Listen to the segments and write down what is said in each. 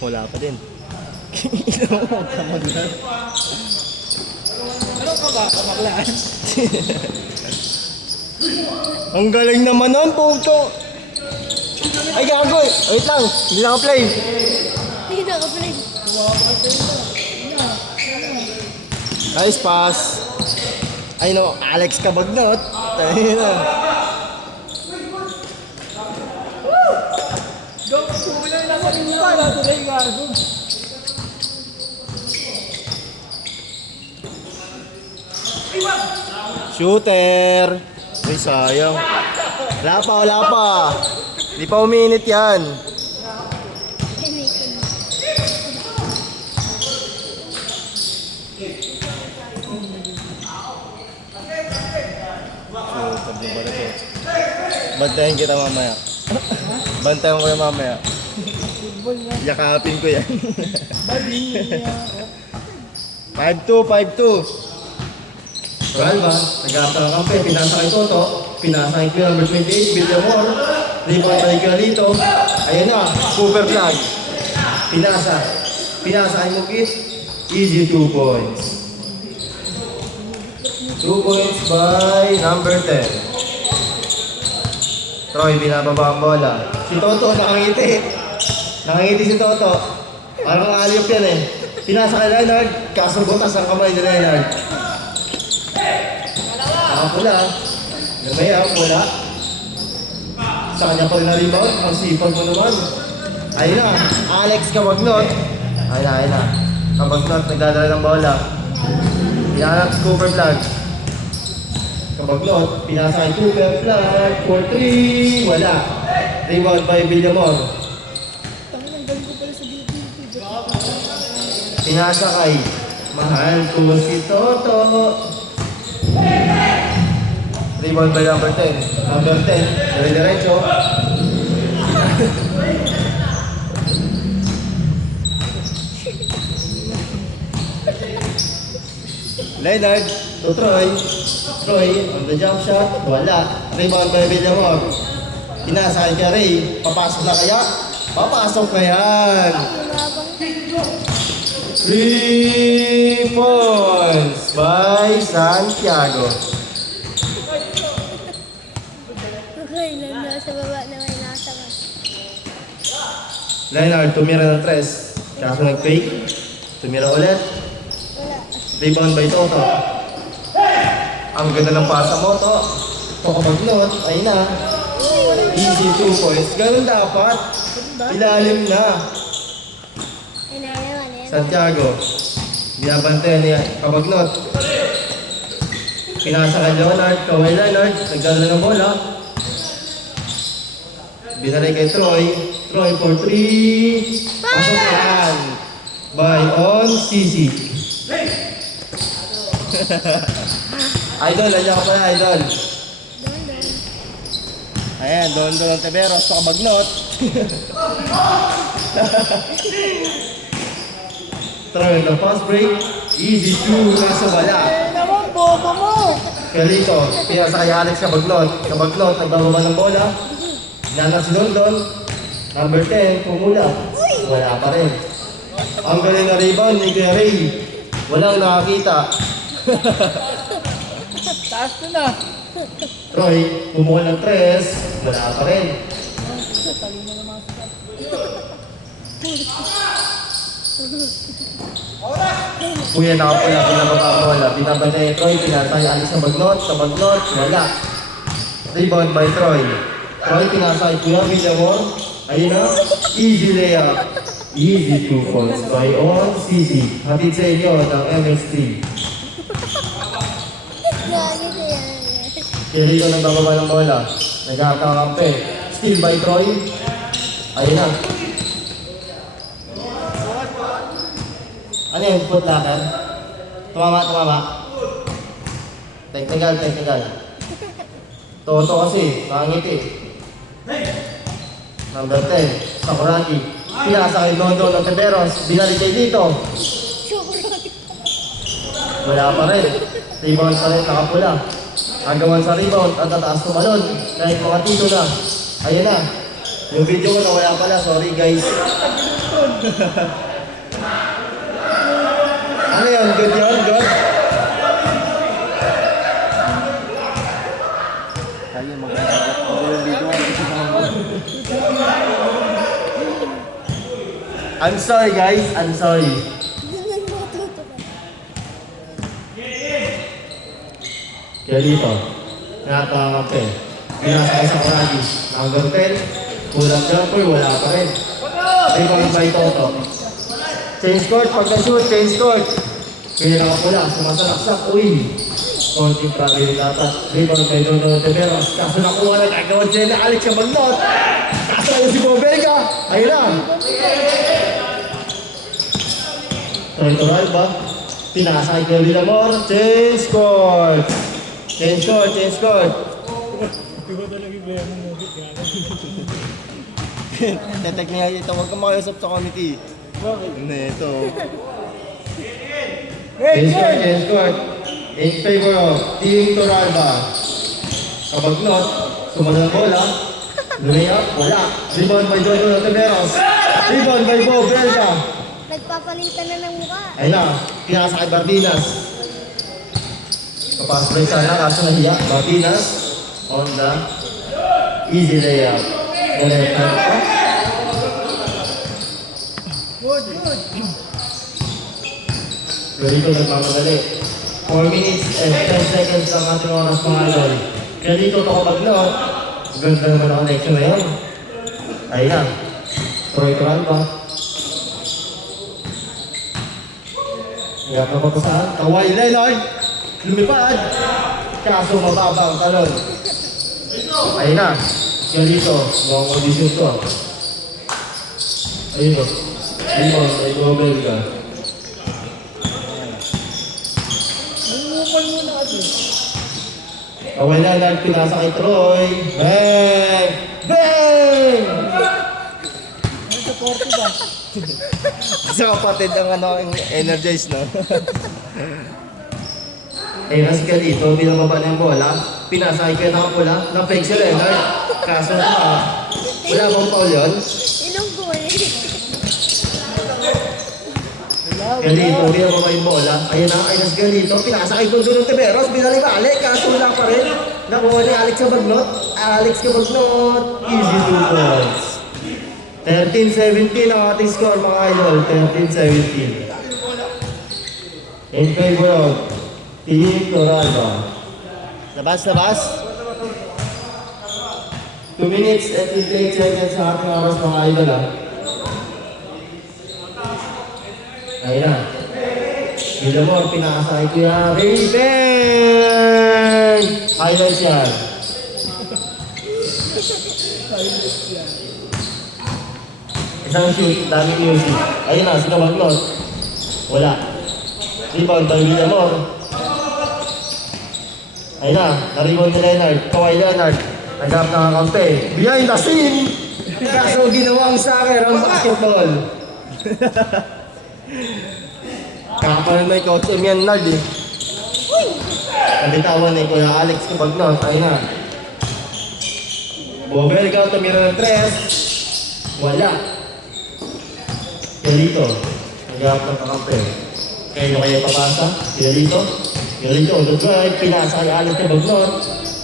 Wala pa din. Huwag ka maglan. Ano ka ba? Kamaklaan? Ang galing naman nun, puto. Ay, gago. Wait lang. Hindi naka-play. Hindi naka-play. Nice pass. Ay no, Alex Cabagnot. Tayo na. Kulang na sa limpa. Nato na yung gago. Shooter. Ay, sayang. Wala pa. Di pa uminit yan. Bantayan kita mamaya. Bantayan ko yan mamaya. Yakapin ko yan. 5-2, 5-2. Alba, nag-aata ng kampe, pinasa kay Toto, pinasa kay number 28, Villamor, rebound kay Galito, ayan na, super flag, pinasa kay Mugit, easy 2 points. 2 points by number 10. Troy, binababa ang bola. Si Toto, nakangiti si Toto. Parang aliyop yan eh. Pinasa kay Leonard, kaso butas ang kamay ni Leonard. Nakapula. Namaya, pula. Sa kanya pa rin na rebound. Ang sipag mo naman. Ayun na, Alex Cabagnot. Ayun na. Cabagnot, nagdadala ng bola. Pinasa Cooper flag. Cabagnot, pinasa kay Cooper flag. For 3, wala. Rebound by Villamor. Pinasa kay mahal ko si Toto. Rebound by number 10. Number 10, diretso. Leonard to Troy. Troy on the jump shot. Wala. Rebound by Villamor. Pinasa kay Ray. Papasok na kaya? Papasok na yan. 3 points by Santiago. Okay, nasa baba na may nasa ka. Leonard, tumira ng 3. Kaso nag-fake. Tumira ulit. Wala. Rebound by Toto. Ang ganda ng pasa mo, To. Cabagnot, ayun na. Easy 2 points. Ganun dapat. Ilalim na. Santiago. Binabantayan niya. Cabagnot. Pinasa kay Leonard. Kaway Leonard. Nagdala ng bola. Binalik kay Troy. Troy for 3. Pasok yan. By on CC. Idol, nandiyan ka pala, Idol. Ayan, doon ang Teberos sa Cabagnot. Troy, the fast break. Easy 2, kaso wala. Naman, bobo mo! Galito, pinasa kay Alex Cabagnot. Cabagnot, nagbababa ng bola. Nana si London. Number 10, pumula. Wala pa rin. Ang galing na rebound ni Kuya Ray. Walang nakakita. Taas ko na! Troy, pumula ng 3. Wala pa rin. Kuya nakapula, pinababa ang bola. Binabantay ni Troy, pinasa kay Alex Cabagnot. Cabagnot, wala. Rebound by Troy. Troy, pinasa kay Kuya Villamor. Ayun na, easy layup. Easy 2 points by on CC. Hatid sa inyo ng MX3. Kaya dito nang bababa ng bola. Nagkakakampi. Steal by Troy. Ayun na. Ano yung foot locker? Tumama. Technical. Toto kasi, nakangiti. Number 10, Sakuragi. Pinasa kay London ng Teberos. Binalik kay dito. Wala pa rin. Rebound pa rin, nakapula. agawan sa rebound at tataas tumalon. Kahit mga tito na. Ayan na. Yung video ko nawala pala. Sorry guys. Ano yun? Good yun? Good? Kaya mag-aagap ko yung video. I'm sorry guys. I'm sorry. Kaya dito. Nakakape. Pinasakay sa Karagi. Number 10. Kulang jumper. Wala pa rin. Rebound by Toto. Change court. Pag na-shoot, change court. Kaya lang ako lang. Sumasalaksak. Uy. Konting pragay dapat. Rebound by Toto Teveros. Kaso nakuha na gagawin siya na Alex sa magnot. Kaso ayun si Bobega. Ayun lang. Toral ba? Pinakasakay ko yung Lamor. Change court. Change court. Change court. Tetek niya ito, huwag kang makiusap sa committee. Hindi, ito. Change court. Change court. In favor of Team Toralba. Kapag not, sumunod ang bola. Lumayap. Wala. Rebound by Jojo Teveros. Rebound by Bob Belga. Nagpapalitan na ng mukha. Ayun na, pinakasakay Bardinas. Papasok rin sana, kaso nahiya. Bardinas on the easy layup. The left hand pa. Pero dito nagmamadali. 4 minutes and 10 seconds ang ating oras mga idol. Kaya dito ito kapag no, ganda naman ang connection na yun. Ayun na. Troy Toralba. Hiyap na papasahan. Kawhi Leonard. Lumipad. Kaso mababa ang talon. Ayun na. Kaya dito. Mukhang audition to. Ayun o. Ayun o. Ay Gobel ka. Kawhi Leonard. Pinasa kay Troy. Bang! Bang! Kasi kapatid ang yung energized, no? Eh, mas ka dito, binababa na yung bola, pinasakay ko yung nakapula, na-fake si Leonard. Kaso na, wala bang foul yun? Ilong ko eh. Kaya dito, binababa yung bola, ayun na, ay nas ka dito, pinasakay ko doon ng Teveros, binalik-balik, kaso wala pa rin. Nakuha ni Alex Cabagnot, Alex Cabagnot, easy 2 points. 13-17 ang ating score mga idol, 13-17. In favor of Team Toralba. Labas, labas. 2 minutes and 58 seconds sa ating oras mga idol ha. Ayun na. Villamor, pinakasakay ko yan. Raven! Highlights yan. Isang shoot, daming music. Ayun na, sino mag-loss? Wala. Rebound by Villamor. Ayun na, na-rebound ni Leonard. Kawhi Leonard. Nagharap na ang kampe. Behind the scene! Kaso ginawang soccer ang basketball. Kakapalan may coach Emian Nard eh. Nabitawan ni Kuya Alex kapag nun. Ayun na. Bobelga, tumira ng 3. Wala. Kaya dito. Nagharap ng kakampe. Kaya nyo kaya papasa. Kaya dito. Kaya dito. The drive. Pinasa kay Alex kapag nun.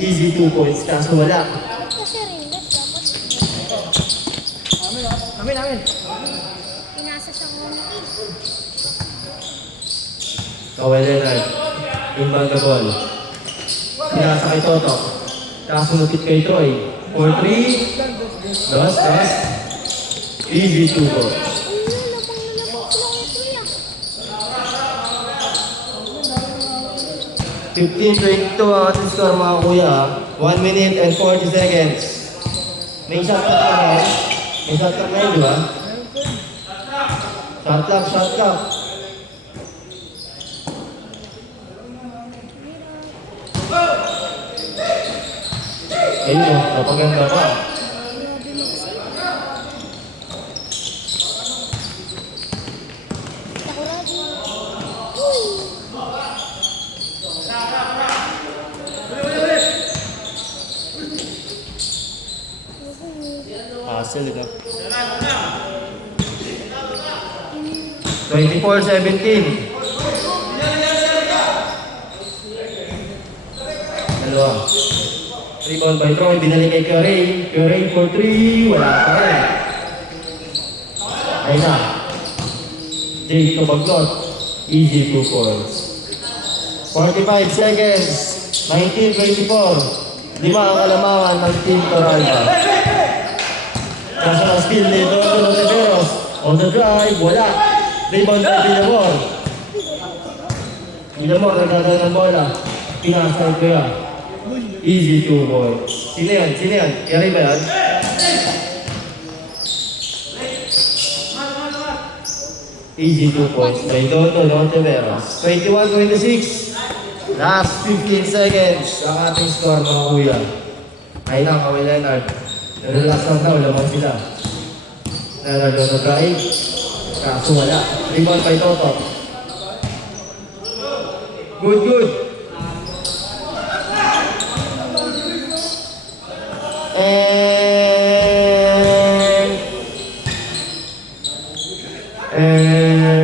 Easy 2 points. Kaso wala. Kasi rin, dapat. Amin. Pinasa sa ngumiti. Kawhi Leonard. Inbound the ball. Pinasa kay Toto. Kaso nupit kay Troy. 4-3. Das. Easy 2 points. Ang lalapang 15-22 ang ating score mga kuya. 1 minute and 40 seconds. May shot clock ka na. May shot clock na yun, di ba? Shot clock. Ayun o, napaganda pa. Takurado. Uy! Russell, ito. 24-17. Dalawa. Rebound by Troy, binalik kay Curry. Curry for 3, wala pa rin. Ayun na. Jake to Baglot. Easy 2 points. 45 seconds. 19-24. 5 ang kalamangan ng Team Toralba. Kaso na steal ni Don Ontiveros. On the drive, wala. Rebound by Villamor. Villamor, nagdadala ng bola. Pinasal ko yan. Easy 2 points. Sino yan? Sino yan? Kaya ba yan? Easy 2 points by Dodo Ontiveros. 21-26. Last 15 seconds. Ang ating score mga kuya. Ay lang, Kawhi Leonard. Relax lang daw, lamang sila. Leonard on the drive. Kaso wala. Rebound by Toto. Good, good. And